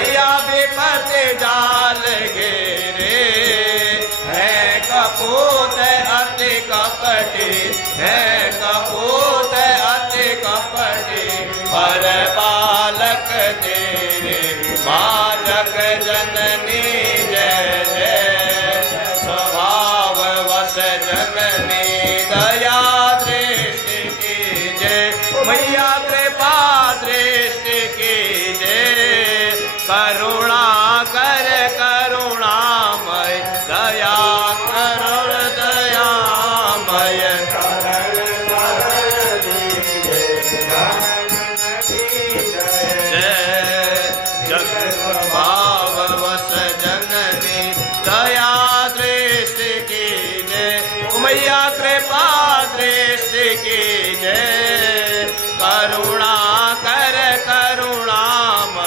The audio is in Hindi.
मैया विपत जाल घेरे, है कपूत अति कपटी, है कपूत अति कपटी, पर बालक तेरे माँ जग जननी जय जय, स्वभाव वश जननी दया दृष्टि कीजे, मैया कृपा दृष्टि कीजे, करुणा कर करुणामय, दया करुण दयामय, भाव वश जननी दया दृष्टि कीजे, मैया कृपा दृष्टि कीजे, करुणा